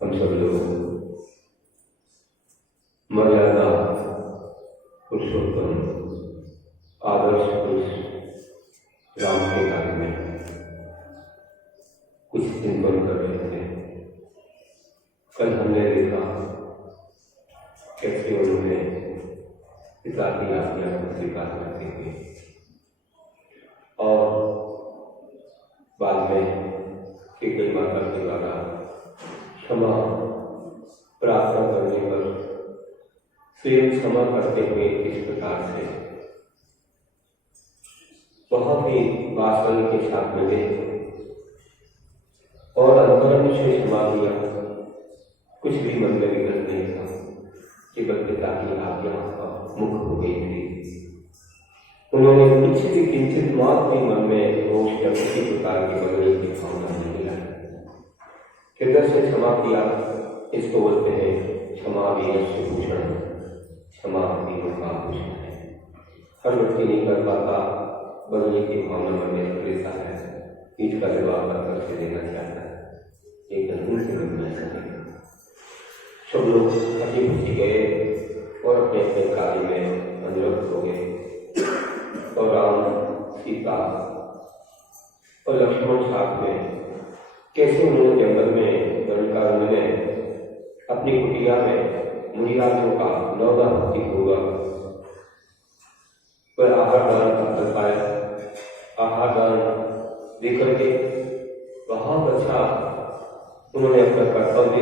हम सब लोग मर्यादा पुरुषोत्तम आदर्श पुरुष राम के बारे में कुछ चिंतन कर रहे थे। कल हमने देखा कैसे उन्होंने पिता की आज्ञा को स्वीकार करते थे और बाद में केकई माता के द्वारा क्षमा प्रार्थना करने पर स्वयं क्षमा करते हुए इस प्रकार से बहुत ही वात्सल्य के साथ मिले और अंतरंग से क्षमा किया। कुछ भी मन में विगत नहीं था, केवल पिता की आज्ञा मुक्त हो गई थी। उन्होंने कुछ भी किंचित मात्र भी मन में रोष या किसी प्रकार की बदलने की भावना नहीं लाई। हृदय से क्षमा किया। इसको बोलते हैं क्षमा वीरस्य भूषण, क्षमा वीरों का भूषण है। हर व्यक्ति नहीं कर पाता, बदलने की भावना मन में रहता है, इसका जवाब पत्थर से देना चाहता है, लेकिन उनसे बदलना चाहिए। सब लोग हंसी खुशी गए और अपने अपने कार्य में अनुरक्त हो गए और राम, सीता और लक्ष्मण साथ में कैसे उन्होंने जंगल में दंडकारण्य में अपनी कुटिया में मुनिराजों का 9 भक्ति होगा वह आहार दान कर पाया। आहार दान देकर के बहुत अच्छा उन्होंने अपना कर्तव्य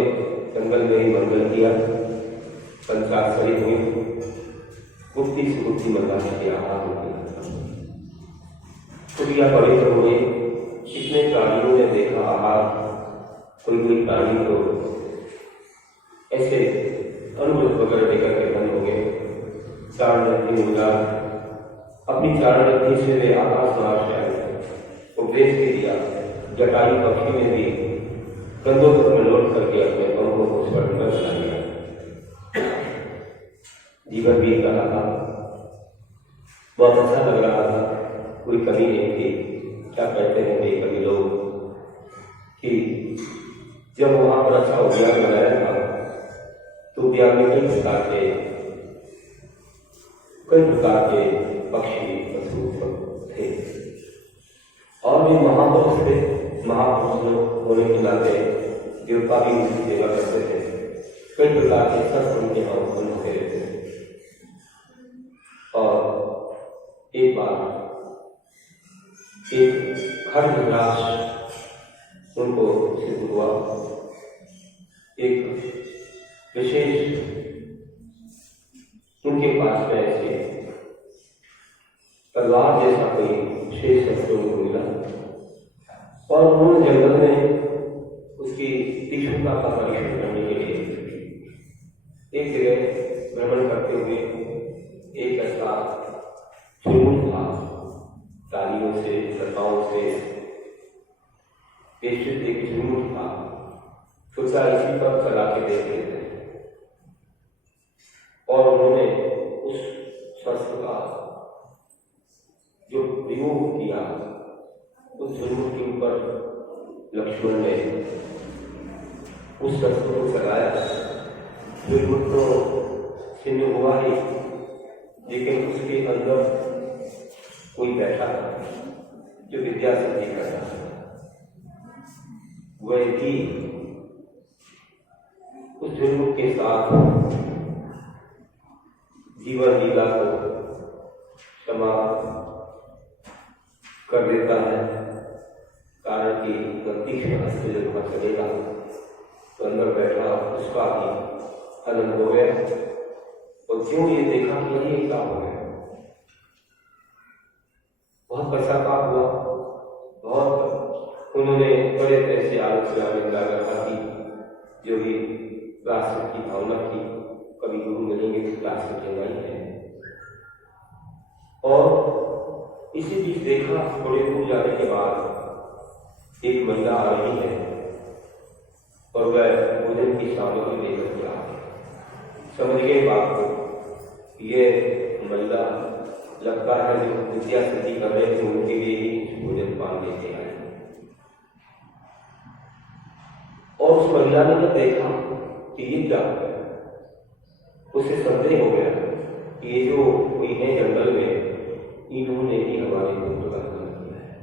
जंगल में ही मंगल किया। पंचाक्षरी हुई, गुप्ती से गुप्ती मंगा के आहार कुटिया पवित्र हुए। कितने प्राणियों ने देखा आहार, कोई प्राणी तो ऐसे अनुभूत वगैरह देकर के बंद हो गए। चारण रत्नी मुद्रा अपनी चारण रत्नी से वे आकाश मार्ग से आए, उपदेश के दिया। जटायु पक्षी ने भी कंधों पर लौट करके अपने पंखों को स्वर्ग में बना लिया। जीवन भी रहा था, बहुत अच्छा लग रहा था, कोई कमी नहीं थी। क्या कहते हैं वे कभी लोग कि जब वहां पर अच्छा उद्यान बनाया था तो उद्यान में कई प्रकार के पक्षी पशु सब थे और वे महापुरुष थे। महापुरुष होने के नाते देवता भी उनकी सेवा करते थे। कई प्रकार के शस्त्र उनके यहाँ उत्पन्न होते रहते थे। और एक बार एक खड्गराज उनको सिद्ध हुआ। एक विशेष उनके पास में ऐसे तलवार जैसा कोई विशेष शस्त्र उनको मिला और उन्होंने जंगल में उसकी तीक्ष्णता का परीक्षण करने के लिए एक जगह भ्रमण करते हुए एक ऐसा झुंड था, तालियों से लताओं से बेशुद्ध एक झुंड था। सोचा इसी पर चला के देख लेते हैं। और उन्होंने उस शस्त्र का जो प्रयोग किया उस झुरमुट के ऊपर लक्ष्मण ने उस शस्त्र को चलाया। झुरमुट तो छिन्न हुआ ही, लेकिन उसके अंदर कोई बैठा था जो विद्या सिद्धि करता था। वह भी उस झुरमुट के साथ जीवन लीला को समाप्त कर देता है। कारण कि तीक्ष्ण अस्त्र जब वहां चलेगा तो अंदर बैठा उसका भी हनन हो गया। और क्यों ये देखा कि यही क्या हो गया, बहुत पश्चाताप हुआ। बहुत उन्होंने बड़े ऐसे आरोप से निंदा रखा थी जो भी राष्ट्र की भावना थी, कभी गुरु मिलेंगे तो क्लास में कहना ही है। और इसी बीच देखा थोड़े दूर जाने के बाद एक महिला आ रही है और वह भोजन की सामग्री लेकर के आ रही। समझ गए बात को, ये महिला लगता है जो विद्या सिद्धि कर रहे थे उनके लिए ही कुछ भोजन पान लेके आए। और उस महिला ने जब देखा कि ये क्या हो गया, उसे संदेह हो गया कि ये जो कोई है जंगल में, इन्होंने ही हमारे पुत्र का हनन किया है।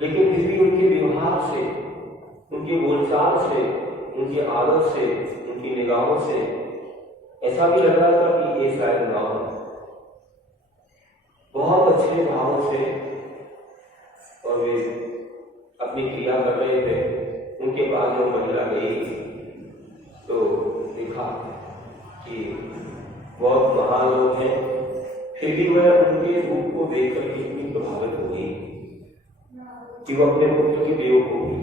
लेकिन फिर भी उनके व्यवहार से, उनके बोलचाल से, उनकी आदत से, उनकी निगाहों से ऐसा भी लग रहा था कि ये शायद ना हो। बहुत अच्छे भाव से और वे अपनी क्रिया कर रहे थे। उनके पास जो महिला गई तो देखा कि बहुत महान लोग हैं, फिर भी वह उनके रूप को देखकर के इतनी प्रभावित हो गई कि वो अपने पुत्र की वियोग हो गई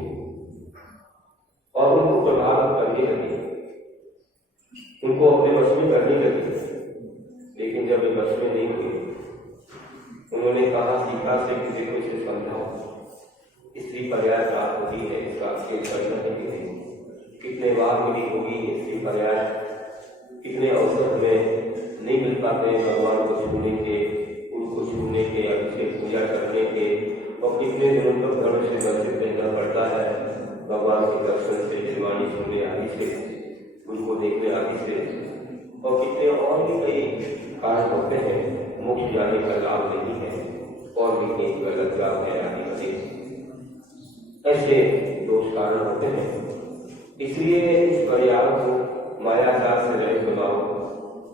और उनको प्रभावित करने लगी, उनको अपने वश में करने लगी। लेकिन जब वे वश में नहीं हुई, उन्होंने कहा सीखा से किसी को इसे समझाओ, स्त्री पर्याय प्राप्त होती है, इसका करना नहीं। कितने बार मिली होगी स्त्री पर्याय, कितने अवसर में नहीं मिल पाते भगवान को छूने के, उनको छूने के, अभिषेक पूजा करने के, और कितने दिनों तक धर्म से वंचित रहना पड़ता है भगवान के दर्शन से, निर्वाणी सुनने आदि से, उनको देखने आदि से, और कितने और भी कई कारण होते हैं। मोक्ष जाने का लाभ नहीं है और भी कई गलत लाभ है आदि बने, ऐसे दोष कारण होते हैं। इसलिए इस पर्याय को मायाजाल से रहित बनाओ।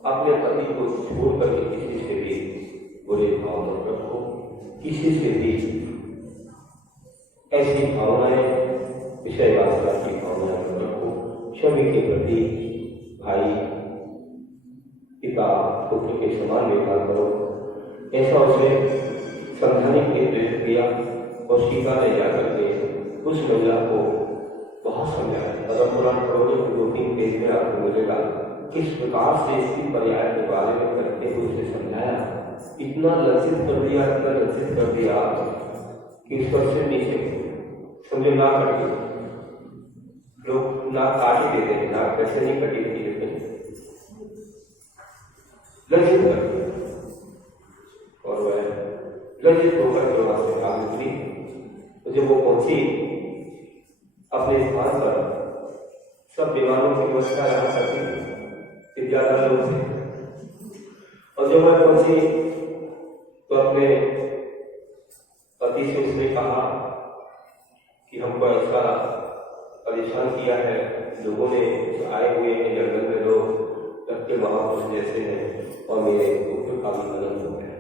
अपने पति को छोड़ करके किसी से भी बुरे भाव मत रखो, किसी से भी ऐसी भावनाएं, विषय वासना की भावनाएं मत रखो। सभी के प्रति भाई, पिता, पुत्र के समान व्यवहार करो। ऐसा उसे समझाने के प्रयत्न किया और सीता ने जाकर के उस महिला को बहुत समझाया। अगर पुराण पढ़ोगे तो 2-3 पेज में आपको मिलेगा किस प्रकार से इसकी पर्याय के बारे में करते हुए उसे समझाया। इतना लज्जित कर दिया, इतना लज्जित कर दिया कि इस पर से नीचे समझो ना कटी, लोग ना काट ही देते थे, ना कैसे नहीं कटी थी, लेकिन लज्जित कर दिया। और वह लज्जित होकर के वहां से भाग निकली। तो जब वो पहुंची अपने स्थान पर, सब दीवानों की व्यवस्था रहा करती थी, ज्यादा लोग थे। और जब वह पहुंची तो अपने पति से उसने कहा कि हमको ऐसा परेशान किया है लोगों ने, आए हुए हैं जंगल में लोग, सबके महापुरुष जैसे हैं, और मेरे पुत्र का भी हनन हो गया।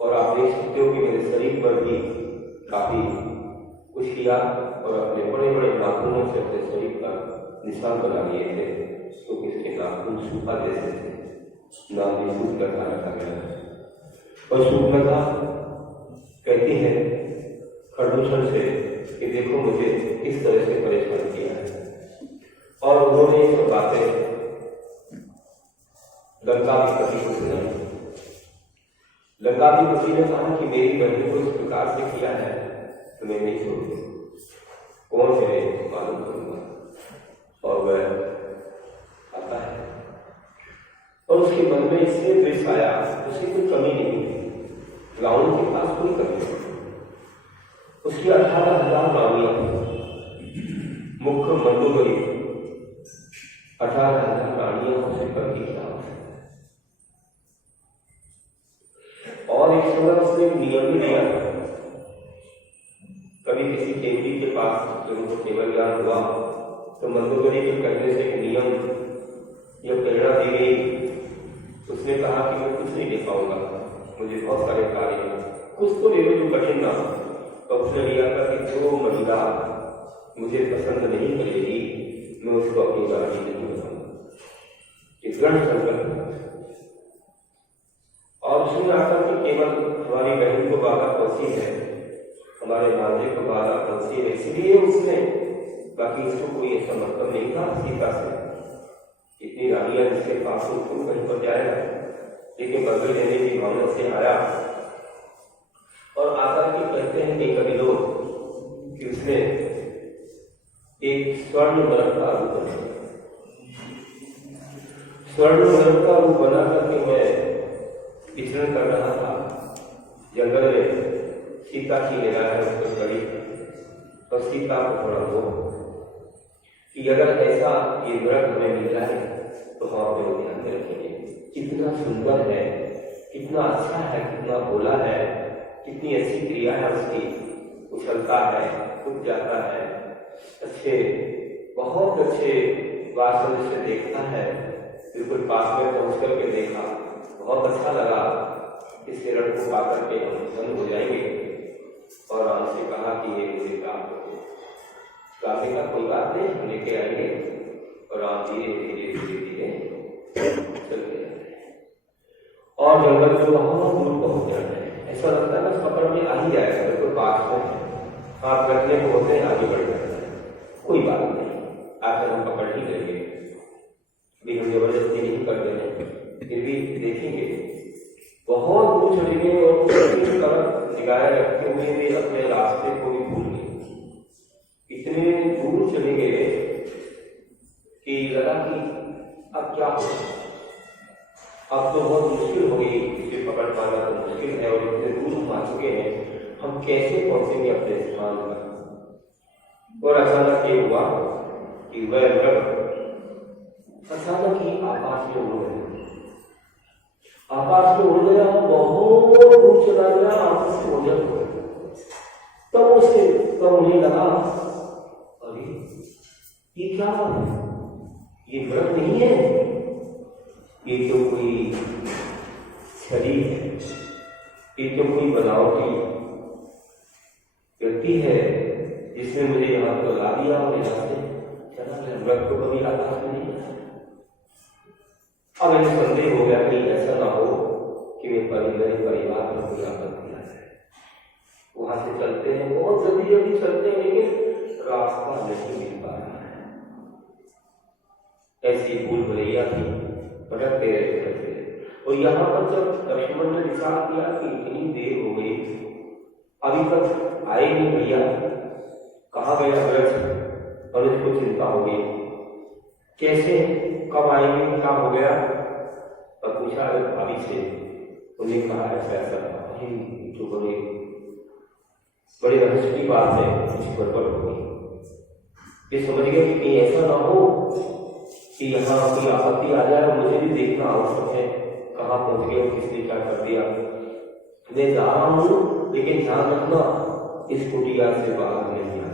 और आप देख सकते हो कि मेरे शरीर पर भी काफी कुछ किया और अपने बड़े बड़े नाखूनों से अपने शरीर पर निशान बना लिए थे, क्योंकि इसके नाखून सूखा जैसे थे। नाम भी सूखलता रखा गया है। और सूखलता कहती है खरदूषण से कि देखो मुझे किस तरह से परेशान किया है। और उन्होंने ये सब बातें लंकाधिपति को सुनाई। लंकाधिपति ने कहा कि मेरी बहन को इस प्रकार से किया है तो मैं नहीं छोड़ूंगी, कौन है मालूम करूंगा। और वह आता से द्वेष आया, उसे कोई कमी नहीं थी। रावण के पास कोई कमी नहीं, उसकी 18,000 रानियां मुख्य मंदोदरी 18,000 रानियां उसे करके क्या। और एक समय उसने एक नियम भी दिया, कभी किसी केवली के पास जब उनको केवल ज्ञान हुआ तो मंदोदरी के कहने से एक नियम या प्रेरणा दी गई। उसने कहा कि मैं कुछ नहीं दे पाऊंगा, मुझे बहुत सारे कार्य हैं, कुछ तो ले लो जो कठिन ना हो। तो उसने लिया था कि जो महिला मुझे पसंद नहीं करेगी मैं उसको अपनी रानी नहीं बनाऊंगा, ये दृढ़ संकल्प। और उसने आता कि केवल हमारी बहन को बाधा पहुंची है, हमारे भांजे को बाधा पहुंची है, इसलिए उसने, बाकी उसको कोई ऐसा मतलब नहीं था सीता से। इतनी रानियां जिसके पास उसको कहीं पर जाएगा, लेकिन बदल लेने की भावना से आया। और आकर के कहते हैं कि कभी लोग कि उसने एक स्वर्ण मरक का रूप बनाया, स्वर्ण मरक का रूप बना करके मैं विचरण कर रहा था जंगल में, सीता की निगाह है उस पर पड़ी, और सीता को थोड़ा वो कि अगर ऐसा ये मृग हमें मिल जाए तो हम अपने ध्यान में रखेंगे। कितना सुंदर है, कितना अच्छा है, कितना भोला है, कितनी अच्छी क्रिया है उसकी, उछलता है, उठ जाता है, अच्छे, बहुत अच्छे वासना से देखता है। बिल्कुल पास में पहुंच करके देखा, बहुत अच्छा लगा, इस हिरण को पा करके हम प्रसन्न हो जाएंगे। और राम से कहा कि ये मुझे प्राप्त हो, प्राप्ति का कोई बात नहीं, हम लेके आएंगे। और राम धीरे धीरे धीरे धीरे चल गए और जंगल में बहुत दूर पहुंच गया है। ऐसा लगता है ना पकड़ में आ ही जाएगा, बिल्कुल पास में हाथ रखने को होते हैं, आगे बढ़ जाता है, कोई बात नहीं, आकर हम पकड़ ही लेंगे, भी हम जबरदस्ती नहीं कर देंगे, फिर भी देखेंगे। बहुत दूर चलेंगे और तरफ निगाहें रखते हुए भी अपने रास्ते को भी भूल गए। इतने दूर चले गए कि लगा कि अब क्या हो, अब तो बहुत मुश्किल हो गई, इसे पकड़ पाना तो मुश्किल है, और इतने दूर हम आ चुके हैं, हम कैसे पहुंचेंगे अपने स्थान पर। और अचानक ये हुआ कि वह मृग अचानक ही आकाश में उड़ गया, आकाश में उड़ गया, बहुत दूर चला गया, आकाश से ओझल हो गया। तब उन्हें लगा अरे ये क्या है, ये मृग नहीं है, ये तो कोई शरीर है, ये तो कोई बनावटी व्यक्ति है जिसने मुझे यहाँ पर ला दिया और यहाँ से चला गया। मृग को कभी आकाश में नहीं आया। अब इन्हें संदेह हो गया कि ऐसा ना हो कि मेरे परिवार में कोई आपत्ति आ जाए। वहां से चलते हैं, बहुत जल्दी जल्दी चलते हैं, लेकिन रास्ता नहीं मिल पा रहा है। ऐसी भूल भुलैया थी, भटकते रहते। और यहाँ पर जब लक्ष्मण ने विचार किया कि इतनी देर हो गई, अभी तक आए नहीं भैया, कहाँ गया ब्रज, और इसको चिंता हो गई, कैसे कब आएंगे, क्या हो गया। और पूछा अगर भाभी से, उन्हें कहा ऐसा तो बड़े रहस्य की बात है, कुछ गड़बड़ हो गई। ये समझ गए कि ऐसा ना हो कि यहाँ कोई आपत्ति आ जाए, और मुझे भी देखना आवश्यक है कहाँ पहुंच गए, किसने क्या कर दिया। मैं जा रहा हूँ, लेकिन ध्यान रखना इस कुटिया से बाहर नहीं आना।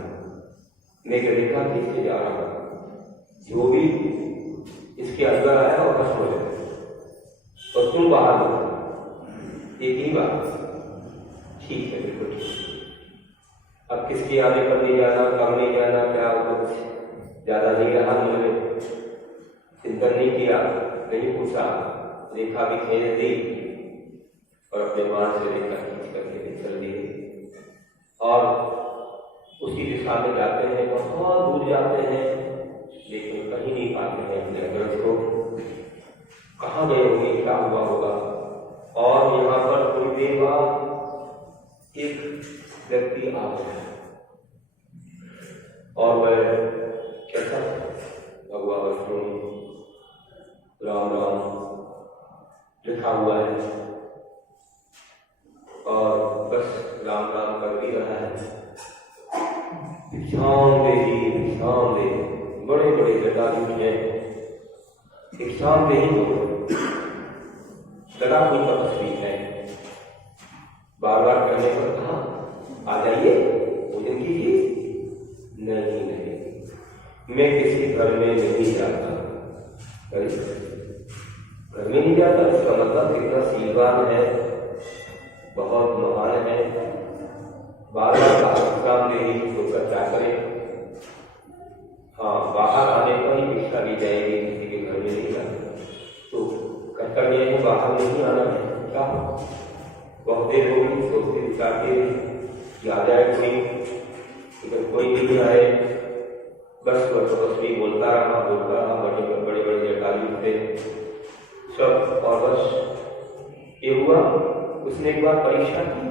मैं देखा किससे जा रहा हूँ, जो भी इसके अंदर आया और कष्ट हो जाए, और तुम बाहर हो, एक ही बात। ठीक है, बिल्कुल ठीक। अब किसके आने पर नहीं जाना, कम नहीं जाना, क्या कुछ ज्यादा नहीं रहा, उन्होंने चिंतन नहीं किया, नहीं पूछा, रेखा भी खींच दी और अपने बाण से रेखा खींच करके चल दिए। और उसी दिशा में जाते हैं, बहुत दूर जाते हैं, लेकिन कहीं नहीं पाते हैं अपने अग्रज को। कहाँ गए होंगे, क्या हुआ होगा। और यहाँ पर थोड़ी देर बाद एक व्यक्ति आ गया, और वह कैसा भगवा वस्त्रों में, राम राम नाजुक है, एक शाम में ही लगा कोई तपस्वी है, बार बार करने पर कहा आ जाइए भोजन कीजिए, नहीं नहीं मैं किसी घर में नहीं जाता, घर में नहीं जाता इसका मतलब इतना सीलवान है, बहुत महान है, बार बार सामने ही सोकर क्या करें। हाँ, बाहर आने पर ही भिक्षा दी जाएगी, किसी के घर में नहीं जाना, तो कर्तव्य है बाहर नहीं आना है। क्या बहुत देर हो गई सोचते विचारते कि आ जाए कोई, अगर कोई नहीं आए बस वह तपस्वी बोलता रहा, बड़े बड़े जयकारी थे सब, और बस ये हुआ। उसने एक बार परीक्षा की,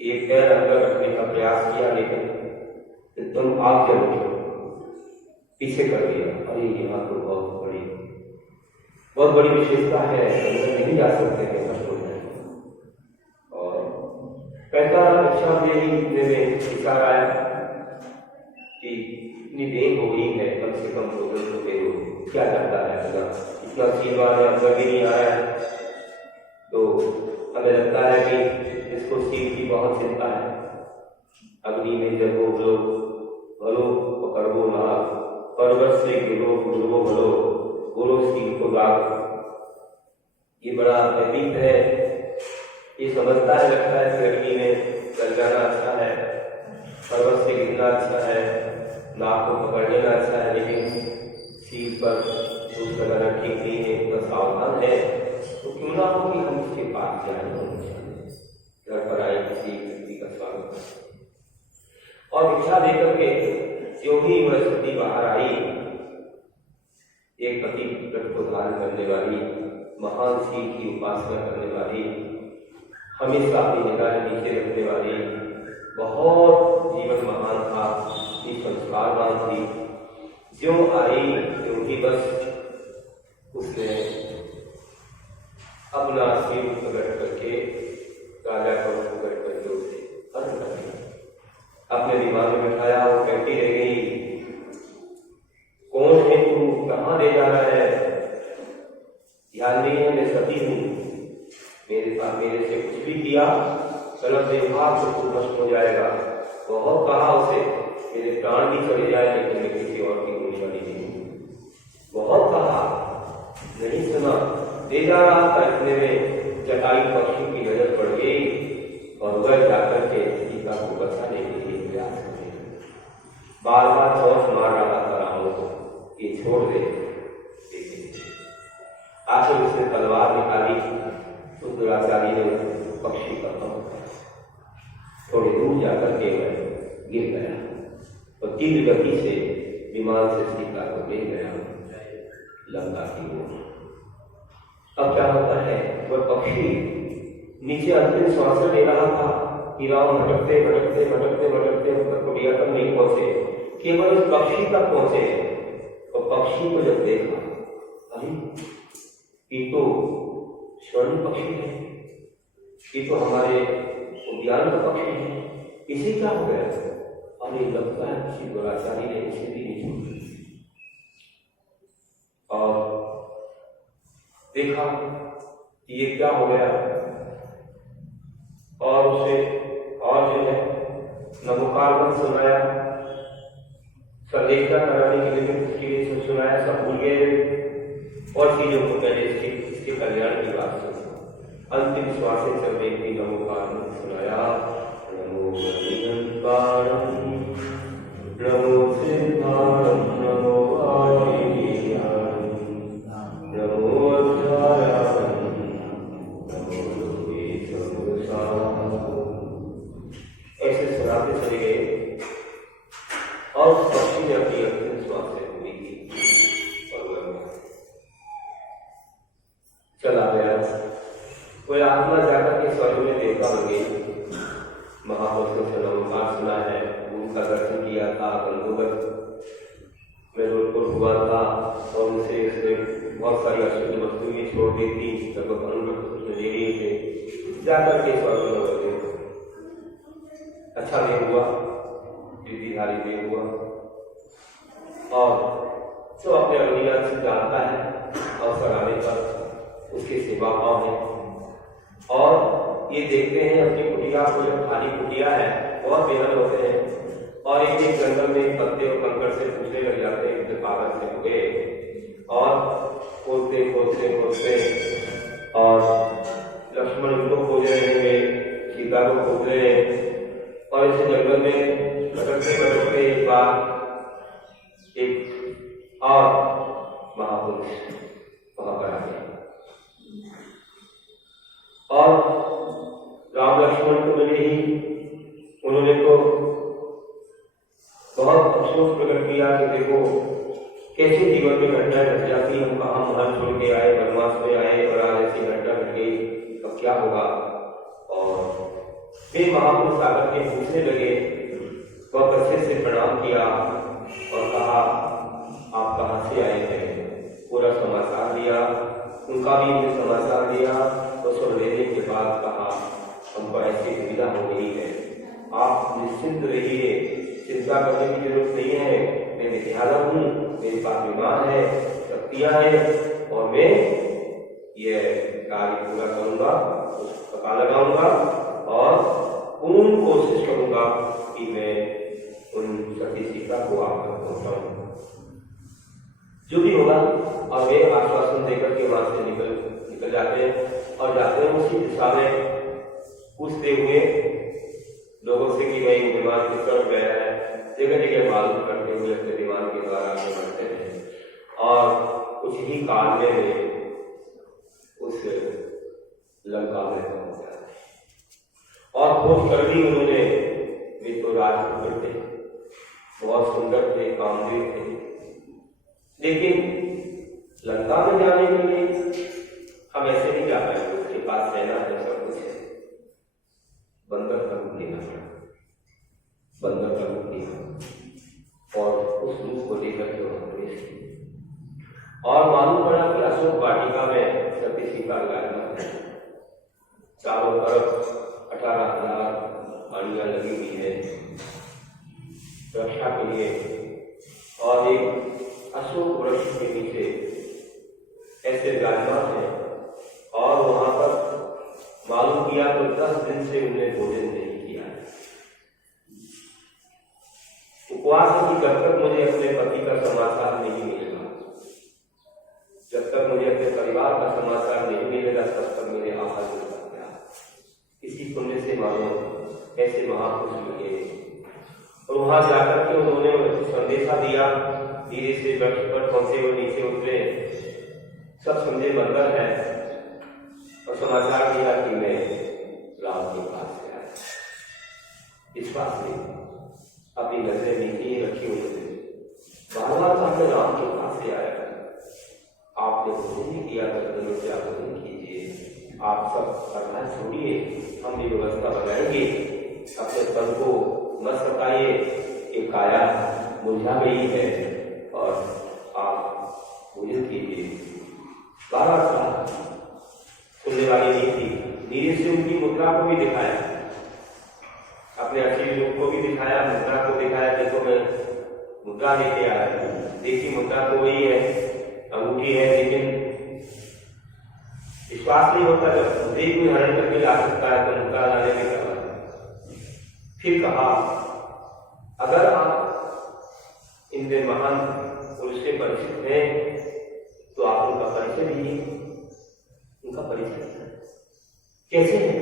एक पैर अंदर रखने का प्रयास किया, लेकिन तुम आग जल पीछे कर दिया। अरे यहाँ तो बहुत बड़ी विशेषता है, अंदर नहीं जा सकते हैं और कहता अच्छा में विचार आया कि इतनी देर हो गई है, कम से कम भोजन तो दे दो, क्या करता है इतना सीलवान है, अंदर भी नहीं आ रहा है, तो हमें लगता है कि इसको सील की बहुत चिंता है। अग्नि में जब वो भलो पकड़ो ना, पर्वत से गिरो भलो बोलो सील को राग। ये बड़ा व्यतीत है, ये समझता है, लगता है कि अग्नि में जल जाना अच्छा है, पर्वत से गिरना अच्छा है, नाक को पकड़ लेना अच्छा है, लेकिन सील पर दूध लगाना ठीक नहीं है, इतना सावधान है, तो क्यों ना हो कि हम उसके पास जाए, घर पर आए किसी व्यक्ति का स्वागत और भिक्षा देकर के जो ही वह स्थिति बाहर आई, एक पति व्रत को धारण करने वाली, महान शिव की उपासना करने वाली, हमेशा अपनी निगाह नीचे रखने वाली, बहुत जीवन महान था, संस्कारवान थी, जो आई क्योंकि बस उसने अपना सिर प्रकट करके राजा को प्रकट करके उसे अर्थ कर दिया, अपने दिमाग में बैठाया। वो कहती रह गई, कौन है तू, कहाँ ले जा रहा है, ध्यान नहीं है मैं सती हूँ, मेरे से कुछ भी किया गलत व्यवहार से तू नष्ट हो जाएगा। बहुत कहा उसे मेरे प्राण भी चले जाए, लेकिन मैं किसी और की होने वाली नहीं हूँ। बहुत कहा, नहीं सुना, ले जा रहा था, इतने में जटायु पक्षी की नजर पड़ गई और वह जाकर के सीता को बचाने के लिए प्रयास करे, बार बार चौथ मार रहा था रावण को, ये छोड़ दे, आखिर उसने तलवार निकाली, तो दुराचारी ने पक्षी का थोड़ी दूर जाकर के गिर गया और तीव्र गति से विमान से सीता को ले गया लंका की ओर। अब क्या होता है, वह पक्षी नीचे अंतिम श्वास ले रहा था कि राम भटकते भटकते भटकते भटकते कुटिया तक नहीं पहुंचे, केवल उस पक्षी तक पहुंचे। और पक्षी को जब देखा, अरे ये तो स्वर्ण पक्षी है, ये तो हमारे उद्यान का पक्षी है, इसे क्या हो गया? अरे लगता है किसी दुराचारी ने इसे भी नहीं छोड़ा। और देखा कि ये क्या हो गया, और उसे और जो है नमोकार सुनाया, संदेशा कराने के लिए उसके लिए सुनाया, सब भूल गए और चीजों को पहले इसके कल्याण की बात सुनी। अंतिम श्वासें चल रही थी, नमोकार सुनाया, नमो निरंकारं नमो सिद्धारं नमो आदित्यायं नमो अध्यायां नमो लोकेशमुसां। ऐसे सुनाते चले गए और पक्षी ने अपनी अंतिम श्वास से पूरी की और वह चला गया। कोई आत्मा जाकर के स्वर्ग में देवता बन गई। महापुरुषों से नमस्कार सुना है, उनका दर्शन किया था, गंगोगत में रोलपुर हुआ था और उनसे बहुत सारी अशुद्ध वस्तुएं छोड़ दी थी, जब उसने ले लिए थे, जाकर के स्वर्ग में हो गए। अच्छा देव हुआ, विधिधारी देव हुआ और तो अपने रघुनाथ से जानता है, अवसर आने पर उसकी सेवा भाव है। और ये देखते हैं अपनी कुटिया को, जब खाली कुटिया है बहुत बेहद होते हैं और एक एक जंगल में पत्ते और कंकड़ से पूछने लग जाते हैं कि पागल से हो गए और खोदते खोदते खोदते और लक्ष्मण उनको खोज रहे हैं, सीता को खोज रहे हैं और इस जंगल में भटकते भटकते एक बार एक और महापुरुष वहां पर आ गए और राम लक्ष्मण को मिले ही उन्होंने तो बहुत अफसोस प्रकट किया कि देखो कैसे जीवन में घटना घट जाती, हम कहाँ महल छोड़ के आए, वनवास में आए और आज ऐसी घटना घट गई, अब क्या होगा। और वे महापुरुष आकर के पूछने लगे, वह कसे से प्रणाम किया और कहा आप कहाँ से आए थे, पूरा समाचार दिया, उनका भी उन्हें समाचार दिया। तो सब लेने के बाद कहा हमको ऐसी सुविधा हो गई है, आप निश्चिंत रहिए, चिंता करने की जरूरत नहीं है, मैं विद्यालय हूँ, मेरे पास विमान है, शक्तियाँ हैं और मैं ये कार्य पूरा करूँगा, पता लगाऊंगा और पूर्ण कोशिश करूँगा कि मैं उन सती सीता को आप तक पहुँचाऊँ, जो भी होगा। और वे आश्वासन देकर के वहां से निकल जाते हैं और जाते हैं उसी दिशा में, पूछते हुए लोगों से कि भाई विमान किस तरफ गया है, जगह जगह मालूम करते हुए अपने विमान के द्वारा आगे बढ़ते हैं और कुछ ही काल में वे उस लंका में पहुंच जाते हैं। और खोज कर दी उन्होंने, वे तो राजपुत्र थे, बहुत सुंदर थे, कामदेव थे, लेकिन लंका में जाने के लिए हम ऐसे नहीं जा पाएंगे, उसके पास सेना है, सब कुछ है। बंदर का रूप लेना पड़ा, बंदर का रूप लिया और उस रूप को लेकर के वहां प्रवेश किया और मालूम पड़ा कि अशोक वाटिका में सती सीता विराजमान है, चारों तरफ 18,000 गाड़ियां लगी हुई है सुरक्षा के लिए और एक अशोक वृक्ष के नीचे ऐसे विराजमान है। और वहां पर मालूम किया तो 10 दिन से उन्हें भोजन नहीं किया है, उपवास है कि जब तक मुझे अपने पति का समाचार नहीं मिलेगा, जब तक मुझे अपने परिवार का समाचार नहीं मिलेगा, तब तक मेरे आहार नहीं सकता। इसी पुण्य से मानो ऐसे महापुरुष मिले और वहां जाकर के उन्होंने संदेशा दिया, धीरे से वृक्ष पर पहुंचे, वो नीचे उतरे, सब समझे बंदर है और समाचार दिया कि मैं राम के पास से आया। इस बात से अपनी नजरें नीचे ही रखी हुई थी, बार बार अपने राम के पास से आया, आपने भोजन नहीं किया, तो से आप भोजन कीजिए, आप सब करना छोड़िए, हम ये व्यवस्था बनाएंगे, अपने तन को न सताइए, एक काया मुरझा गई है और आप भोजन कीजिए। बार बार सुनने वाली नहीं थी, धीरे से उनकी मुद्रा को भी दिखाया, अपने असली रूप को भी दिखाया, मुद्रा को दिखाया, देखो मैं मुद्रा लेके आया हूं, देखिए मुद्रा तो वही है, अंगूठी है, लेकिन विश्वास नहीं होता जब मुद्दे कोई हरण करके ला सकता है तो मुद्रा लाने में करना। फिर कहा अगर आप इनके महान पुरुष से परिचित हैं तो आप उनका परिचय दीजिए, उनका परिचय कैसे है?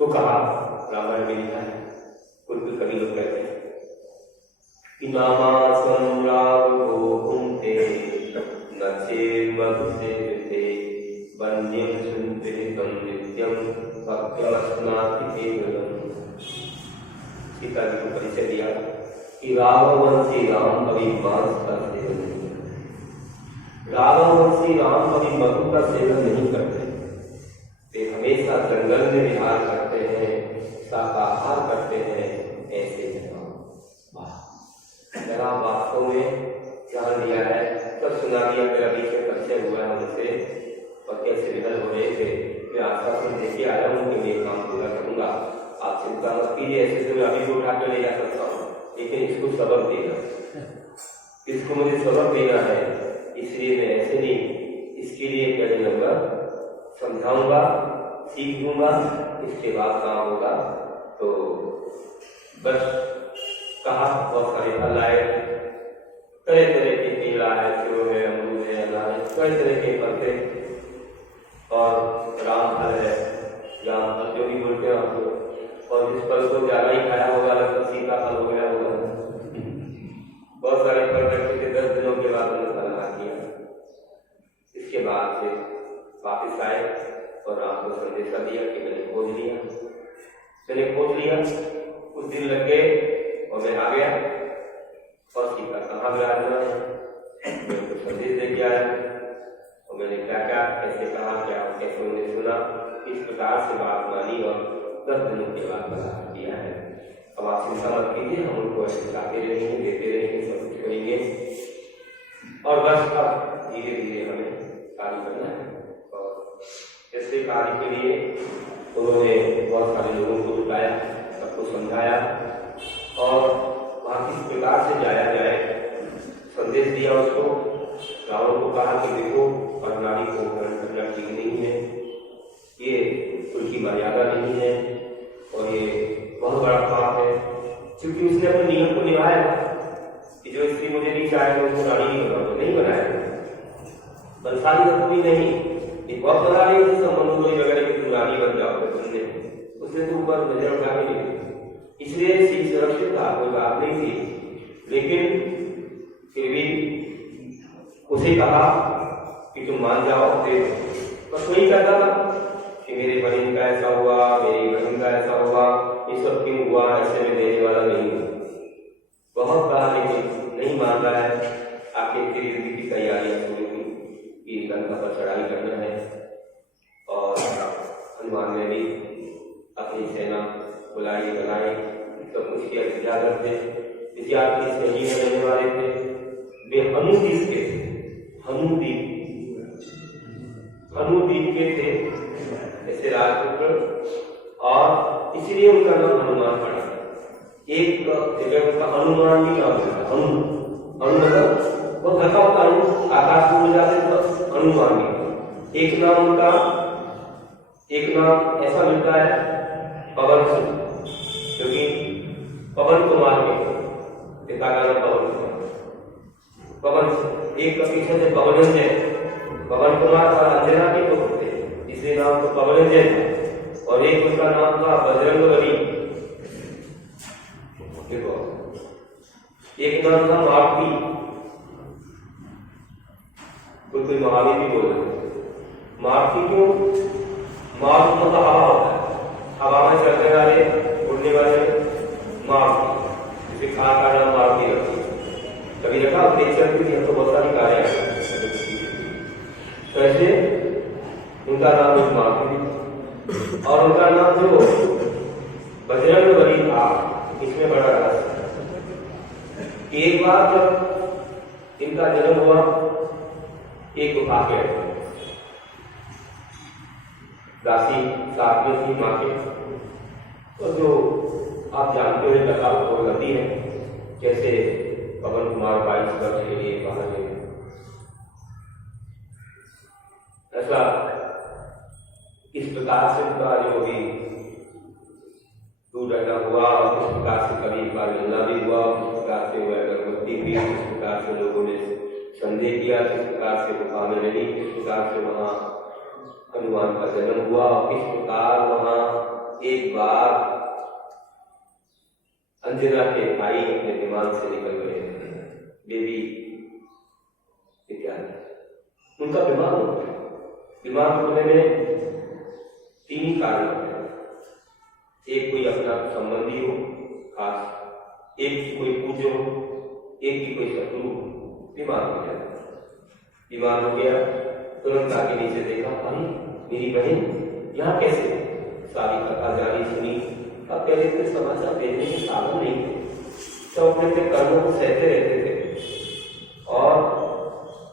तो कहा रामायण में लिखा है, कुछ कवि लोग कहते हैं कि नामासं राघवो भुङ्क्ते न चेन्मधुसेव्यते वन्यं सुन्दरितं नित्यं भक्त्यमश्नाति केवलम्। सीता जी को परिचय दिया कि राघववंशी राम कभी मांस का सेवन नहीं करते, राघववंशी राम कभी मधु का सेवन नहीं करते, वे हमेशा जंगल में विहार करते हैं, शाकाहार करते हैं, ऐसे जरा वास्तव में ध्यान दिया है, तब सुना दिया, मेरा बीच में परिचय हुआ है उनसे और कैसे विहल हो रहे थे, मैं आश्वासन देके आया हूँ कि मैं काम पूरा करूंगा, आप चिंता मत कीजिए, ऐसे तो मैं अभी भी उठा कर ले जा सकता हूँ, लेकिन इसको सबक देगा, इसको मुझे सबक देना है, इसलिए मैं ऐसे नहीं, इसके लिए कहने लगा, समझाऊंगा, सीख दूंगा, इसके बाद काम होगा। तो बस कहा, बहुत सारे फल आए, तरह तरह के केला है, सेब है, अमरूद है, अनार है, तरह तरह के फल थे, और राम फल है, जाम फल जो भी बोलते हैं आपको, और इस फल को ज्यादा ही खाया होगा, लगभग सीता फल हो गया होगा। बहुत सारे फल रखे थे, 10 दिनों के बाद मैंने फलाहार किया। इसके बाद से वापिस आए और राम को संदेशा दिया कि मैंने खोज लिया, कुछ दिन लग गए और मैं आ गया, और सीता कहाँ विराजमान है, मैं उनको संदेश दे के आया, और मैंने क्या क्या कैसे कहा, क्या कैसे उन्हें सुना, इस प्रकार से बात मानी और 10 दिनों के बाद फलाहार किया है। अब आप चिंता मत कीजिए, हम उनको ऐसे जाते रहेंगे, देते रहेंगे, सब कुछ करेंगे, और बस अब धीरे धीरे हमें कार्य करना है। और ऐसे कार्य के लिए उन्होंने बहुत सारे लोगों को जुटाया, सबको समझाया, और वहाँ किस प्रकार से जाया जाए संदेश दिया उसको। रावण को कहा कि देखो, नारी को ग्रहण करना ठीक नहीं है, ये उनकी मर्यादा नहीं है, और ये बहुत बड़ा पाप है, क्योंकि उसने अपने नियम को निभाया कि जो स्त्री मुझे नहीं चाहे तो उसको रानी नहीं बना, तो नहीं बनाया, बलशाली तो भी नहीं, एक बहुत बना रही है संबंधों वगैरह की, तुम रानी बन जाओ, उसने तो ऊपर नजर उठा भी नहीं, इसलिए सीट सुरक्षित था, कोई बात नहीं थी, लेकिन फिर भी उसे कहा कि तुम मान जाओ, बस वही कहता था कि मेरे बहन का ऐसा हुआ, मेरी बहन का ऐसा हुआ, ये सब क्यों हुआ, ऐसे में देने वाला नहीं हूँ। बहुत कहा लेकिन नहीं मान रहा है। आखिर फिर युद्ध की तैयारियां शुरू हुई कि लंका पर चढ़ाई करना है, और हनुमान ने भी अपनी सेना बुलाई, बनाई, सब कुछ किया। विद्याधर थे, विद्यार्थी से ही रहने वाले थे, वे हनुद्वीप के थे, हनुद्वीप के थे ऐसे राजपुत्र, और इसीलिए उनका नाम हनुमान पड़ा। एक जगह उनका हनुमान भी नाम था, हनु मतलब वो धका होता है, आकाश में उड़ जाते तो हनुमान भी। एक नाम उनका, एक नाम ऐसा मिलता है पवन सिंह, क्योंकि पवन कुमार के पिता का नाम पवन सिंह, एक का पीछे से पवन कुमार और अंजना के पुत्र थे, इसलिए नाम तो पवनजय, और एक उसका नाम था बजरंगबली, देखो, एक नाम था मारुति, कोई महावीर भी बोल रहे, मारुति क्यों, मारुति मतलब हवा होता है, हवा में चलने वाले, उड़ने वाले मारुति, इसे कार का नाम मारुति रखती है। कभी रखा देख सकते हैं, तो बहुत सारी कारें हैं, कैसे उनका नाम मारुति, और उनका नाम जो बजरंगबली था, इसमें बड़ा रस है। एक बार जब इनका जन्म हुआ, एक गुफा के दासी साथ में थी माँ के, तो जो आप जानते हुए कथा वो नदी है, जैसे पवन कुमार 22 वर्ष के लिए बाहर गए, ऐसा इस प्रकार से उनका जो भी दूध अड्डा हुआ, इस प्रकार से कभी बार मिलना भी हुआ, इस प्रकार से वह गर्भवती हुई, इस प्रकार से लोगों ने संदेह किया, इस प्रकार से गुफा में रही, इस प्रकार से वहाँ हनुमान का जन्म हुआ, इस प्रकार वहाँ एक बार अंजना के भाई अपने विमान से निकल गए, बेबी इत्यादि, उनका विमान हो गया। विमान होने में 3 ही कारण होते हैं, एक कोई अपना संबंधी हो खास, एक की कोई पूज्य हो, एक की कोई शत्रु हो, बीमार हो गया। बीमार हो गया, तुरंत आगे नीचे देखा, अरे मेरी बहन यहाँ कैसे, सारी कथा जारी सुनी, अब पहले कोई समाचार देने के साधन नहीं थे, तो अपने कर्मों को सहते रहते थे, और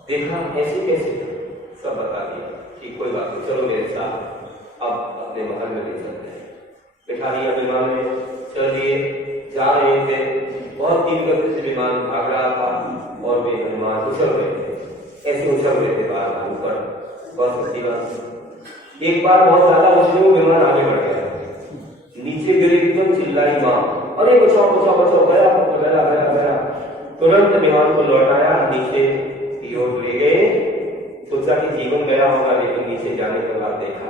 देखा ऐसे कैसे, सब बता दिया कि कोई बात नहीं, चलो मेरे साथ अब अपने महल में ले सकते हैं। बैठा दिया, विमान में चल दिए, जा रहे थे, बहुत तीव्र गति से विमान भाग रहा था, और में हनुमान उछल रहे थे, ऐसे उछल रहे थे बार बार ऊपर। बहुत सच्ची बात। एक बार बहुत ज्यादा उछले वो विमान आगे बढ़ गया, नीचे गिरे, एकदम चिल्लाई माँ, अरे बचाओ बचाओ बचाओ, गया गया गया गया। तुरंत विमान को लौटाया, नीचे की ओर ले गए। सोचा कि जीवन गया होगा, लेकिन नीचे जाने के बाद देखा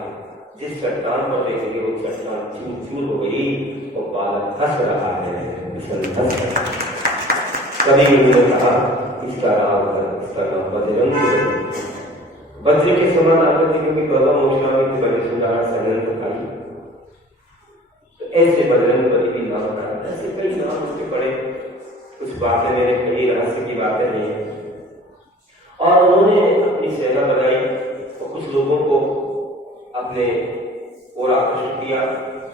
जिस चट्टान पर लेके वो चट्टान चूर चूर हो गई और बालक हंस रहा है। कभी उन्होंने कहा इसका नाम बजरंग है। वज्र के समान आकर क्योंकि गौतम मोचना में बड़े सुंदर सनंद खाई, तो ऐसे बजरंग बली भी नाम रखा। ऐसे कई नाम उसके पड़े। कुछ बातें मेरे कई रहस्य की बातें नहीं है। और उन्होंने अपनी सेना बनाई और कुछ लोगों को अपने ओर आकर्षित किया।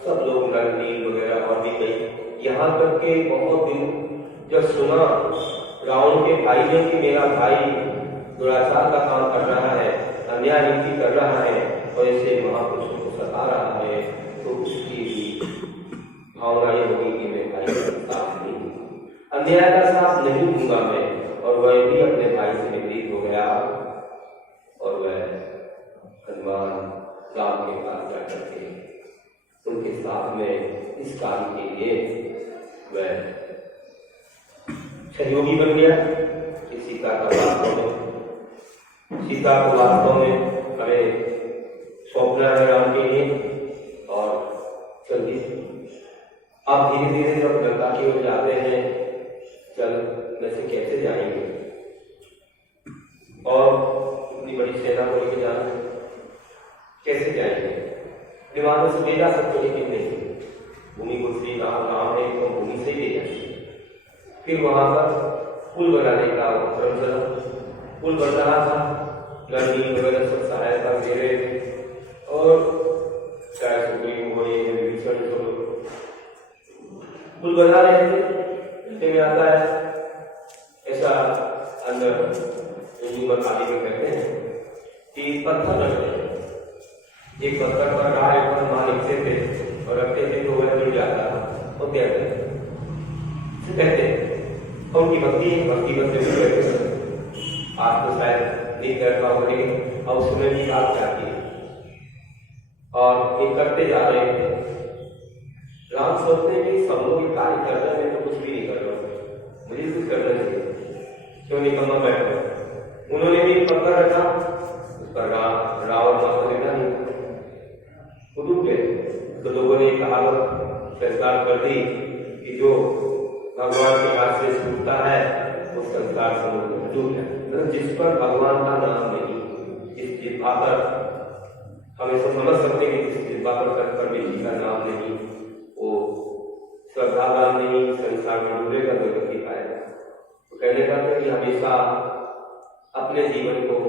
सब लोग नल नील वगैरह और भी कई, यहाँ तक के बहुत दिन जब सुना रावण के भाई ने कि मेरा भाई दुराचार का काम कर रहा है, अन्याय नीति कर रहा है और ऐसे महापुरुषों को सता रहा है, तो उसकी भावना ये होगी कि मैं भाई का साथ नहीं दूंगा, अन्याय का साथ नहीं दूंगा मैं। और वह भी अपने भाई से विपरीत हो गया और वह हनुमान राम के पास जाकर के उनके साथ में इस काम के लिए वह सहयोगी बन गया। सीता का वास्तव में, सीता को वास्तव में हमें सौंपना है राम के लिए। और चलिए अब धीरे धीरे जब गंगा की ओर जाते हैं, चल वैसे कैसे जाएंगे और इतनी बड़ी सेना को लेकर जाना कैसे जाएंगे? विमानों से ले जा सकते, लेकिन नहीं, भूमि को श्री राम राम है तो भूमि से ही ले जाए। फिर वहां पर पुल बनाने का क्रम चला। पुल बन रहा था, लड़की वगैरह सब सहायता दे रहे थे और चाहे सुप्रीम हो पुल बना रहे थे। में आता है ऐसा अंदर बखाली में कहते हैं कि पत्थर रखते हैं, एक पत्थर पर गाय पर मां लिखते थे और रखते थे तो वह जुड़ जाता था। तो क्या कहते हैं उनकी भक्ति बस आज तो शायद नहीं कर पाओगे और उसमें भी बात जाती है और ये करते जा रहे हैं। राम सोचते हैं कि सब लोग कार्य कर रहे हैं, तो कुछ भी नहीं कर रहा, मुझे कुछ करना चाहिए, क्यों निकलना बैठा। उन्होंने भी पत्थर रखा, उस पर रावण माता लेना नहीं, वो डूब गए। तो लोगों ने कहावत संस्कार कर दी कि जो भगवान के हाथ से छूटता है वो संसार समुद्र में डूब जाए। मतलब जिस पर भगवान का नाम नहीं, जिस जिब्बा पर हम ऐसा समझ सकते हैं कि जिस जिब्बा पर परमेश्वर का नाम नहीं, वो श्रद्धावान नहीं, संसार में डूबेगा तो गति पाएगा। तो कहने का था कि हमेशा अपने जीवन को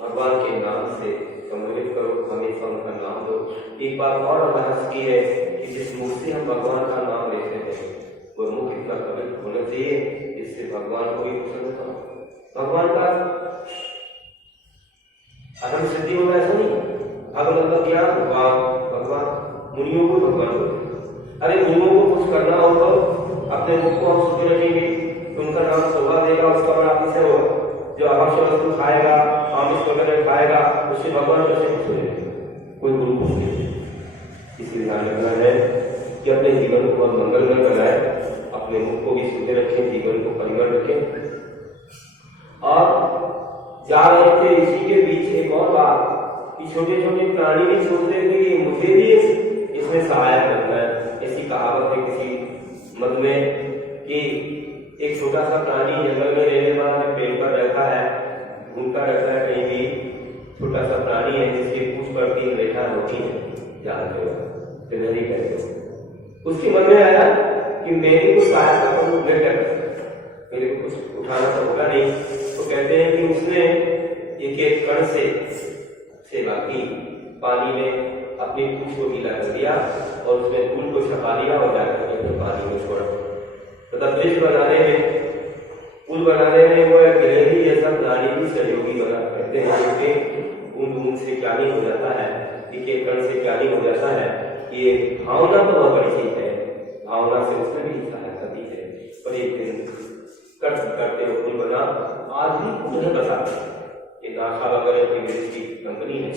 भगवान के नाम से सम्मिलित करो, हमेशा उनका नाम दो। एक बात और रहस्य की है कि जिस मुख से हम भगवान का नाम लेते हैं वो मुख इतना पवित्र होना चाहिए जिससे भगवान को भी प्रसन्न हो। भगवान का अधम सिद्धि होना ऐसा नहीं, भगवान का ज्ञान भगवान मुनियों को भगवान होते। अरे मुनियों को कुछ करना हो तो अपने मुख को हम शुद्ध रखेंगे तो उनका नाम शोभा देगा, उसका बड़ा किसे होगा। जो आवश्यक वस्तु खाएगा, आमिष वगैरह खाएगा, उससे भगवान कैसे खुश हो जाएगा? कोई गुरु खुश नहीं। इसलिए ध्यान रखना है कि अपने जीवन को हम मंगलमय बनाए, अपने मुख को भी शुद्ध रखें, जीवन को परिमल रखें। और जा रहे थे इसी के बीच एक और बात कि छोटे छोटे प्राणी भी सोचते थे कि मुझे भी इसमें सहायक करना है। ऐसी कहावत है किसी मत में कि एक छोटा सा प्राणी जंगल में रहने वाला है, पेड़ पर रहता है, घूमता रहता है कहीं भी। छोटा सा प्राणी है जिसकी पूछ पर 3 रेखा होती है, जानते हो, नहीं कहते हो। उसके मन में आया कि मेरी कुछ सहायता करूं, मैं क्या करूं, मेरे को कुछ उठाना तो होगा नहीं। तो कहते हैं कि उसने एक एक कण से सेवा की, पानी में अपनी पूछ को गीला कर दिया और उसमें फूल को छपा लिया और जाकर के पानी में छोड़ा। मतलब ब्रिज बनाने में, पुल बनाने में वो गिरहरी जैसा प्राणी भी सहयोगी बना। कहते हैं कि बूंद बूंद से क्या नहीं हो जाता है, एक एक कण से क्या नहीं हो जाता है। ये भावना तो बहुत बड़ी चीज है, भावना से उसने भी सहायता दी है। और एक दिन करते करते वो पुल बना। आज उन्हें बताते हैं। ये नासा वगैरह की विदेश की कंपनी है,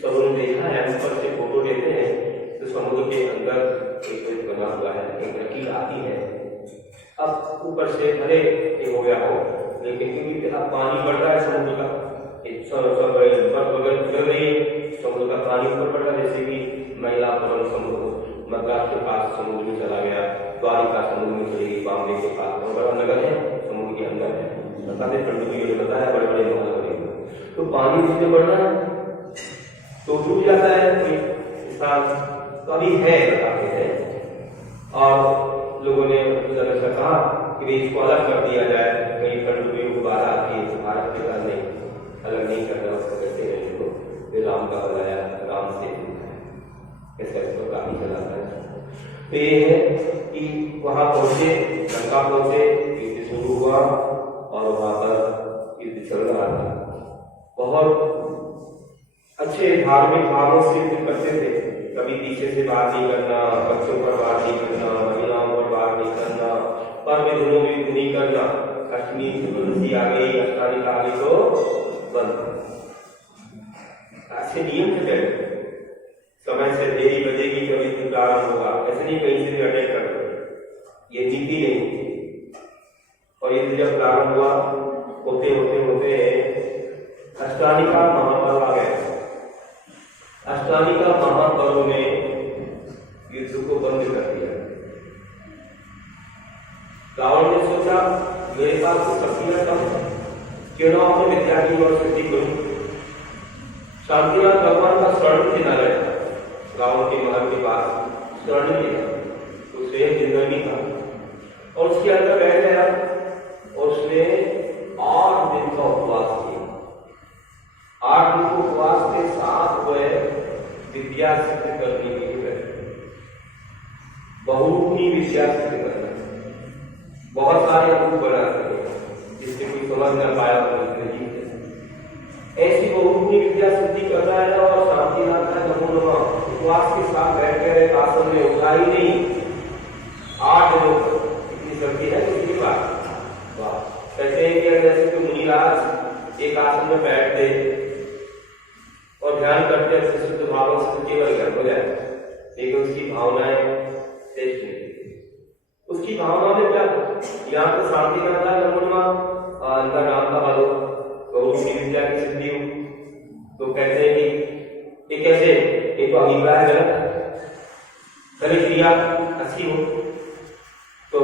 तो उन्होंने देखा है, ऊपर से फोटो लेते हैं तो समुद्र के अंदर एक बना हुआ है, एक लकीर आती है। अब ऊपर से भले हो गया हो, लेकिन क्योंकि अब पानी बढ़ रहा है समुद्र का, बर्फ वगैरह पिघल रही है, समुद्र का पानी ऊपर बढ़ रहा है। जैसे कि महिलापुरम समुद्र मद्रास के पास समुद्र में चला गया, द्वारिका समुद्र में चली गई, बॉम्बे के पास बहुत बड़ा नगर है, समुद्र के अंदर है, बताते पंडित ने बताया, बड़े बड़े महानगर। तो पानी उससे बढ़ रहा है तो डूब जाता है कभी है, बताते हैं। और लोगों ने कहा कि इसको अलग कर दिया जाए, कहीं पंडितों को बाधा आती है तो भारत के साथ नहीं, अलग नहीं करना, उसको कहते हैं इसको फिर राम का बनाया, राम से ऐसा इसको काफी चलाता है। तो ये है कि वहां पहुंचे, लंका पहुंचे, युद्ध शुरू हुआ और वहां पर युद्ध चल रहा था। बहुत अच्छे धार्मिक भावों से युद्ध करते थे, कभी पीछे से बात नहीं करना, बच्चों पर बात नहीं करना, महिलाओं पर बात नहीं करना, पर्व दिनों में युद्ध नहीं करना, अष्टमी चतुर्दशी आ गई, अष्टादशी आ गई तो बंद। ऐसे नियम थे, समय से देरी बजेगी जब युद्ध प्रारंभ होगा, ऐसे नहीं कहीं से भी अटैक कर दो, ये नीति नहीं। और युद्ध जब प्रारंभ हुआ, होते होते होते अष्टादशी का महापर्व आ गया। अष्टादशी का महापर्व में युद्ध को बंद कर दिया। रावण ने सोचा मेरे पास तो शक्तियां कम है, क्यों ना अपने विद्या की और सिद्धि करूं। शांतिनाथ भगवान का स्वर्ण किनारा है, रावण के महल के पास स्वर्ण किया, उससे जिंदगी था, और उसके अंदर बैठ गया और उसने 8 दिन का उपवास किया। 8 दिन के उपवास के साथ वह विद्या सिद्ध करने के लिए बहुमुखी विद्या सिद्ध करना, बहुत सारे रूप बना सके जिससे कोई समझ न पाया तो नहीं, ऐसी बहुमुखी विद्या सिद्धि कर रहा है। और शांतिनाथ का नमो उपवास के साथ बैठ कर आसन में उठा ही नहीं, 8 लोग, इतनी शक्ति है किसी के पास। कहते हैं कि जैसे कि मुनिराज एक आसन में बैठते और ध्यान करते हैं शुद्ध भावों से केवल ज्ञान हो जाए, लेकिन उसकी भावनाएं श्रेष्ठ नहीं। उसकी भावना में क्या, यहाँ तो शांति का अंदर नाम का वालों तो उसकी विद्या की सिद्धि हो, तो कहते हैं कि ये कैसे, ये तो अभिप्राय गलत, गलत क्रिया अच्छी हो तो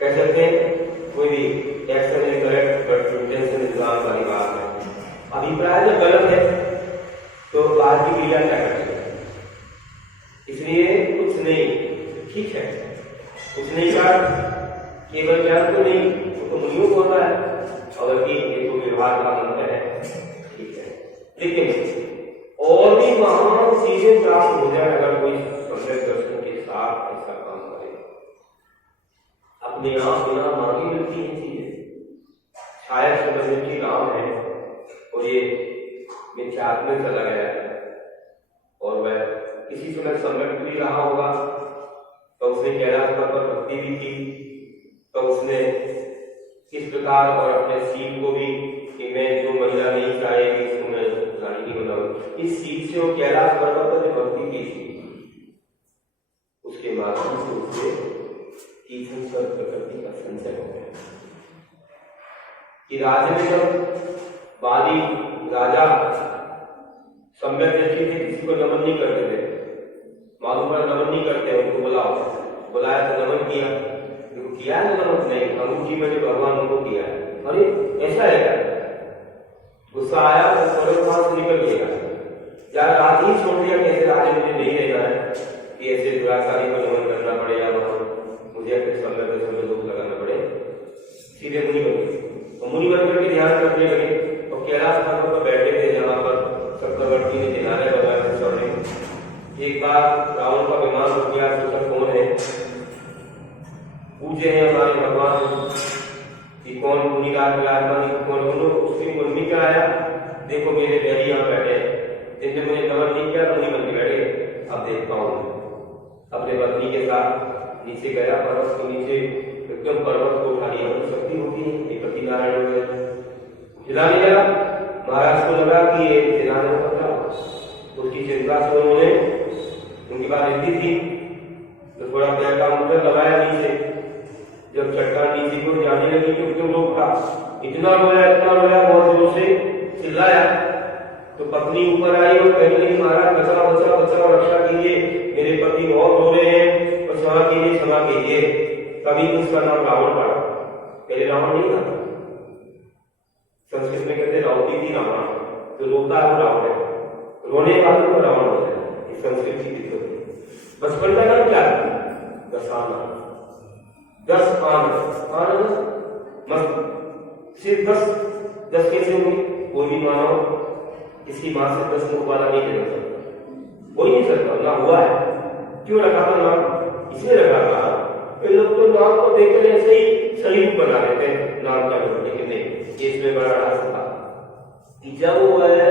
कह सकते हैं कोई भी action is correct but intention is wrong वाली बात है। अभिप्राय जब गलत है तो बात की क्रिया क्या करते हैं, इसलिए कुछ नहीं, ठीक है कुछ नहीं का केवल ज्ञान तो नहीं, वो तो मुनियों को होता है, और ये तो व्यवहार का मंत्र है, ठीक है। लेकिन और भी महान चीजें प्राप्त हो जाए अगर कोई सम्यक दर्शन के साथ ऐसा काम करे, अपने आप बिना मांगे मिलती है चीजें। शायद समझने की नाम है और ये मिथ्यात्व में चला गया है, और वह किसी समय सम्यक भी रहा होगा, तो उसने कैलाश पर भक्ति भी की, तो उसने किस प्रकार और अपने सीट को भी कि मैं जो महिला नहीं चाहेगी उसको मैं रानी नहीं बनाऊंगा, इस सीट से वो कैलाश पर्वत पर भक्ति की थी, उसके माध्यम से उससे तीसरी स्वर प्रकृति का संचय हो गया। कि राज्य में जब वादी राजा सम्यक दृष्टि थे, किसी को नमन नहीं करते थे, मालूम पड़ा नमन नहीं करते, उनको बुलाया तो नमन किया, देखो किया है नमन नहीं, अंगूठी में जो भगवान उनको किया है, अरे ऐसा है क्या, गुस्सा आया तो वहां से निकल गया, यार रात ही छोड़ दिया, कैसे राजा मुझे नहीं रहना है कि ऐसे दुराचारी को नमन करना पड़े या मुझे अपने सम्यक दर्शन में दोष लगाना पड़े, सीधे मुनि बन गए, तो मुनि बन करके ध्यान करने लगे, और कैलाश पर्वत पर बैठे थे जहाँ पर चक्रवर्ती ने किनारे लगाए थे स्वर्णिम। एक बार रावण का विमान रुक गया, सोचा कौन है, पूछे हैं हमारे भगवान कि कौन मुनिराज विराजमान कौन, उसके मन में क्या आया, देखो मेरे बैरी यहाँ बैठे, जिनने मुझे नमन नहीं किया मुनि बन के बैठे, अब देखता हूँ अपने पत्नी के साथ नीचे गया, पर्वत के नीचे एकदम पर्वत को उठा लिया, तो शक्ति होती है, ये पति नारायण हो गए, हिलाने लगा। महाराज को लगा कि ये हिलाने का क्या, उसकी चिंता से उन्होंने, उनकी बात इतनी थी तो थोड़ा पैर का मुद्रा लगाया नीचे। जब चट्टान नीचे को जाने लगी तो क्यों रोका, इतना रोया बहुत जोर से चिल्लाया। तो पत्नी ऊपर आई और कहने लगी, महाराज बचाओ बचाओ बचाओ, रक्षा कीजिए, मेरे पति बहुत रो रहे हैं, और क्षमा कीजिए क्षमा कीजिए। तभी उसका नाम रावण पड़ा, पहले रावण नहीं था। संस्कृत में कहते रावती थी रावण, तो रोता है रावण है, रोने वालों को रावण होता है, इस संस्कृत की दिक्कत है। बचपन का नाम क्या था? दशाना, 10 आनंद मस्त, सिर्फ 10 कैसे होंगे? कोई भी मानव इसकी मां से 10 मुख वाला नहीं जन्म सकता, कोई नहीं सकता, ना हुआ है। क्यों रखा था नाम? इसलिए रखा था, कई लोग तो नाम को देखकर ऐसे ही सही बना लेते हैं, नाम क्या होता, लेकिन नहीं, ये इसमें बड़ा राज था। जब वो है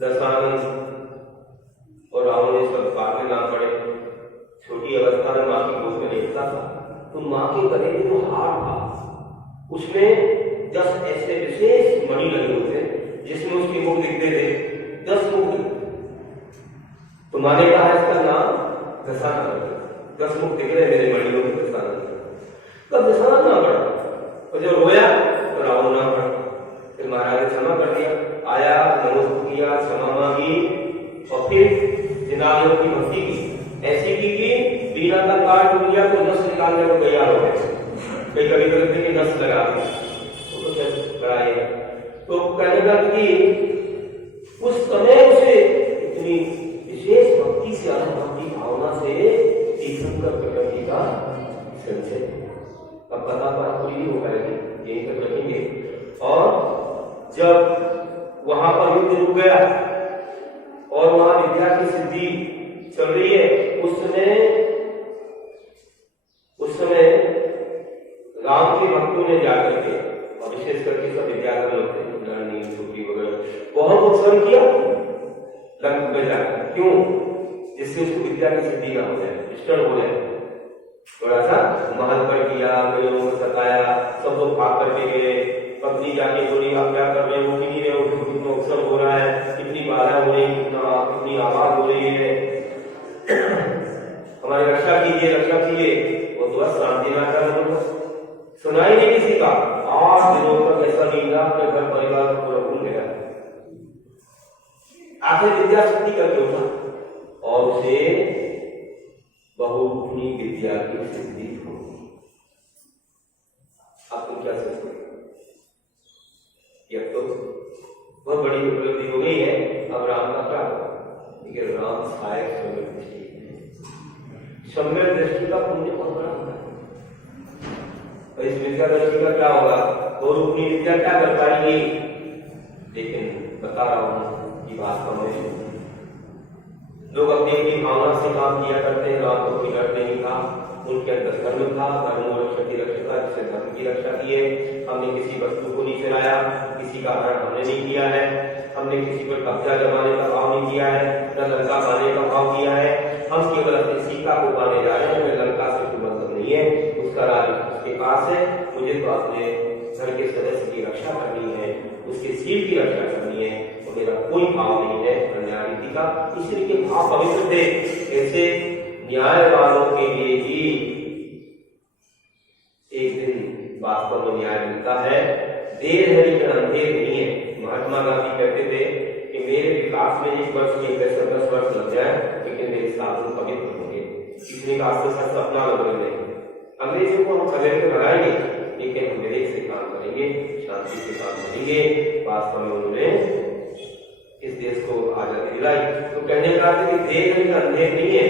दशानंद और रावण ने सब बाद में नाम पड़े, छोटी अवस्था में मां की गोद में लेटता था, तो मां के गले में जो हार था उसमें 10 ऐसे विशेष मणि लगे हुए थे जिसमें उसके मुख दिखते थे, 10 मुख। तो माने कहा इसका नाम दशानंद, 10 मुख दिख रहे मेरे मणियों में, दशानंद। तब दशानंद नाम पड़ा, और जब रोया तो रावण नाम पड़ा। फिर महाराज ने क्षमा कर दिया, आया, नमस्कार किया, क्षमा मांगी, और फिर जिनालयों की भक्ति की, ऐसी की कि बिना का काट टूट गया तो नस निकालने को तैयार हो गए। कई कभी करते कि नस लगा दी, तो कुछ कराएगा। तो कहने लगा कि उस समय उसे इतनी विशेष भक्ति से, भक्ति भावना से तीर्थंकर प्रकृति का संचय। अब पता पूरी हो पाएगी, यहीं तक रखेंगे। और जब वहां पर युद्ध रुक गया और वहां विद्या की सिद्धि चल रही है, उस समय राम के भक्तों ने जाकर के, और विशेष करके सब विद्याधर होते हैं, छोटी वगैरह, बहुत उत्सव किया लंका में जाकर। क्यों? जिससे उसको विद्या की सिद्धि ना हो जाए, डिस्टर्ब हो जाए। थोड़ा सा महल पर किया, कई लोगों को सताया, सब लोग भाग करके गए। पत्नी जाके बोली, आप क्या कर रहे हो, नहीं रहे हो, कितना उत्सव हो रहा है, कितनी बाधा हो रही, कितनी आवाज हो रही है, हमारी रक्षा कीजिए। वो तो बस शांति ना कर, सुनाई नहीं किसी का। 8 दिनों तक ऐसा नींदा अपने घर परिवार को पूरा भूल गया। आखिर विद्या शक्ति करके उठा और उसे बहुमुखी विद्या की सिद्धि होगी। आप तुम क्या सोचते हैं? तो बहुत बड़ी उपलब्धि हो गई है। अब राम का क्या होगा? लेकिन राम सहायक सम्यक दृष्टि, सम्यक दृष्टि का पुण्य बहुत बड़ा होगा। और इस विद्या दृष्टि का क्या होगा? वो अपनी विद्या क्या कर पाएंगे? लेकिन बता रहा हूं कि वास्तव में लोग अपनी भावना से काम किया करते हैं। राम को कोई डर नहीं था, उनके अंदर धर्म था, धर्म रक्षति रक्षता, जिससे धर्म की रक्षा की है। हमने किसी वस्तु को नहीं चुराया, किसी का हरण हमने नहीं किया है, हमने किसी पर कब्जा जमाने का भाव नहीं किया है, न लंका पाने का भाव किया है। हम केवल अपनी सीता को पाने जा रहे हैं, हमें लंका से कोई मतलब नहीं है, उसका राज उसके पास है। मुझे तो अपने घर के सदस्य की रक्षा करनी है, उसके सील की रक्षा करनी है, और मेरा कोई भाव नहीं है अन्याय नीति का। इसलिए के भाव पवित्र थे। ऐसे न्यायवानों के लिए ही एक दिन वास्तव में न्याय मिलता है। देर है लेकिन अंधेर नहीं है। महात्मा गांधी कहते थे कि मेरे विकास में 1 वर्ष में 10 वर्ष लग जाए, लेकिन मेरे साधन पवित्र होंगे। किसी का सपना लग रहे हैं, अंग्रेजों को हम खदेड़ के भगाएंगे, लेकिन हम विवेक से काम करेंगे, शांति से काम करेंगे। वास्तव में उन्होंने इस देश को आजादी दिलाई। तो कहने का कि देर है लेकिन अंधेर नहीं है,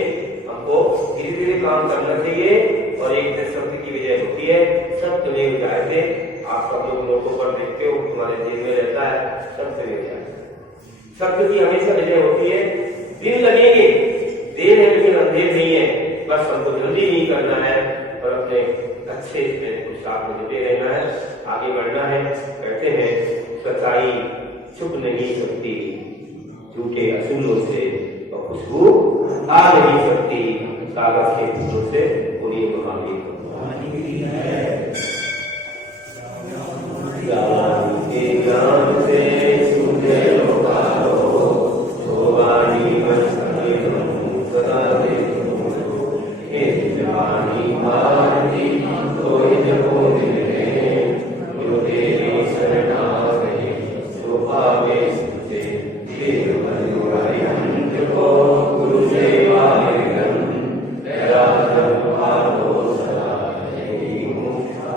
हमको धीरे धीरे काम करना चाहिए और एक दिन सत्य की विजय होती है। सत्य में जायते, आप सब लोग नोटों पर देखते हो, तुम्हारे जेब में रहता है, सत्य में जाए। सत्य की हमेशा विजय होती है। दिन लगेंगे, देर है लेकिन अंधेर नहीं है। बस हमको जल्दी नहीं करना है और अपने अच्छे पुरुषार्थ में जुटे रहना है, आगे बढ़ना है। कहते हैं सच्चाई छुप नहीं सकती झूठे असूलों से, और खुशबू आ नहीं सकती कागज के फूलों से। हे महादेव। ज्ञान से सूझे पुकारो, तो वाणी मन सदा देखो। हे वाणी भारती तो जपो दिन में, जो तेरी शरणा रहे सो पावे सुझे। देव बलिवाई अंत को गुरु सेवाय गम, तेरा धर्म पालो सदा रहे मोक्षा।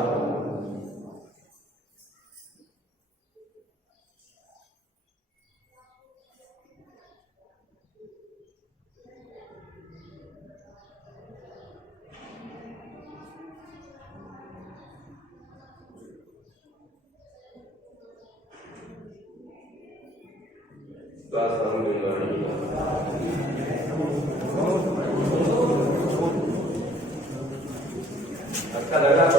अच्छा लगा।